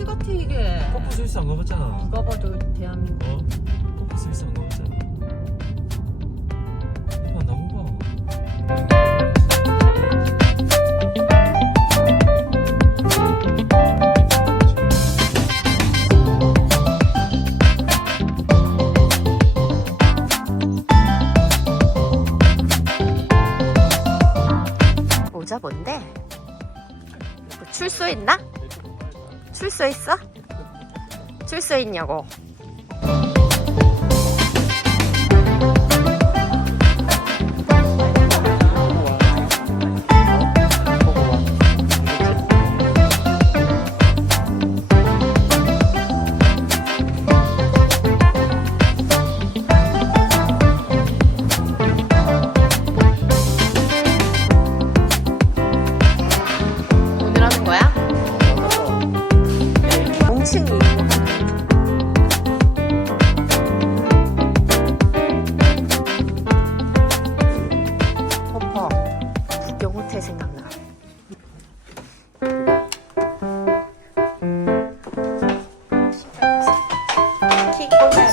스위스 같아 이게 커프 스위스 안 가봤잖아. 누가 봐도 대한민국 어? 커프 스위스 안 가봤잖아. 봐, 나무 봐. 모자 뭔데? 뭐 출소 있나? 출소 있어? 출소 있냐고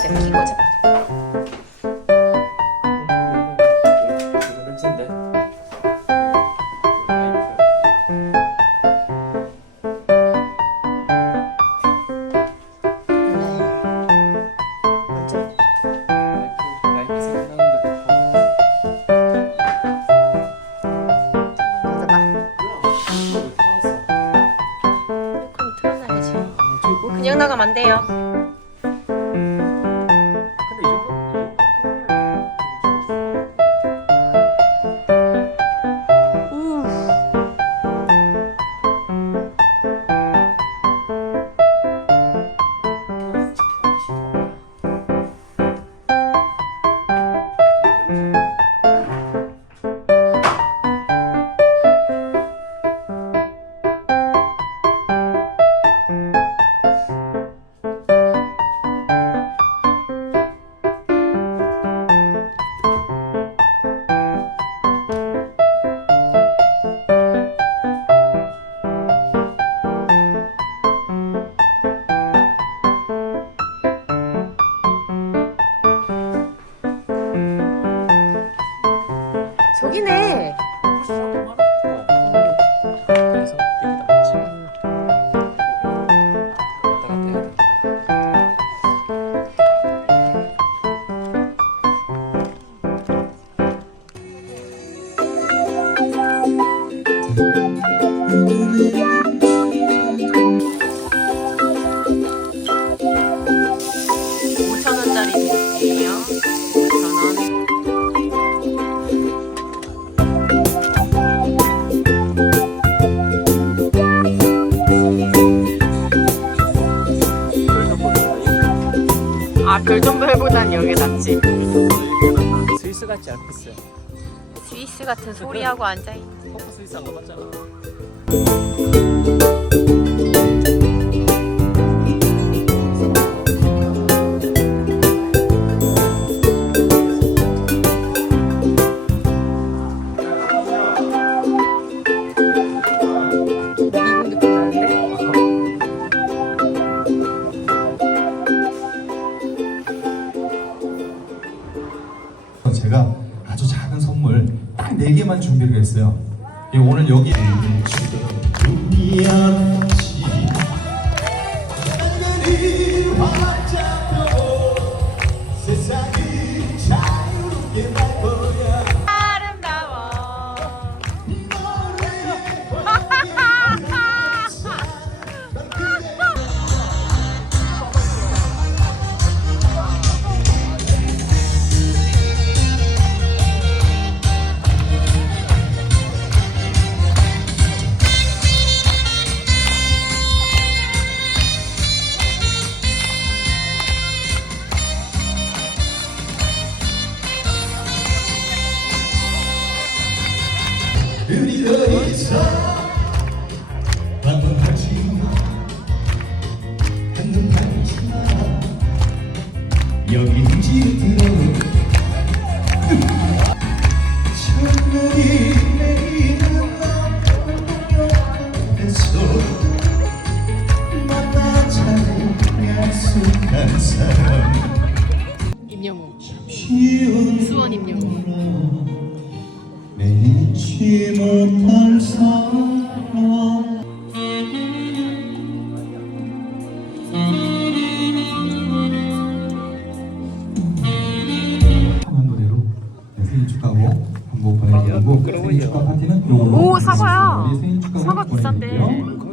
이거 냄새인데. 나는데. 가져가. 그럼 틀어놔야지. 그냥 나가면 안 돼요. 저기네. 아, 별점별보단 여기 낫지. 스위스 같지 않겠어요? 스위스 같은 소리하고 앉아있지. 스위스 안 가봤잖아. 준비를 했어요. 예, 오늘 여기 듯 당신아 여기 지들어도 수원 임영웅. 매일 취 못할 사람 축하곡 한곡 보내드리고 생일 축하 파티는 오, 사과야. 사과 비싼데.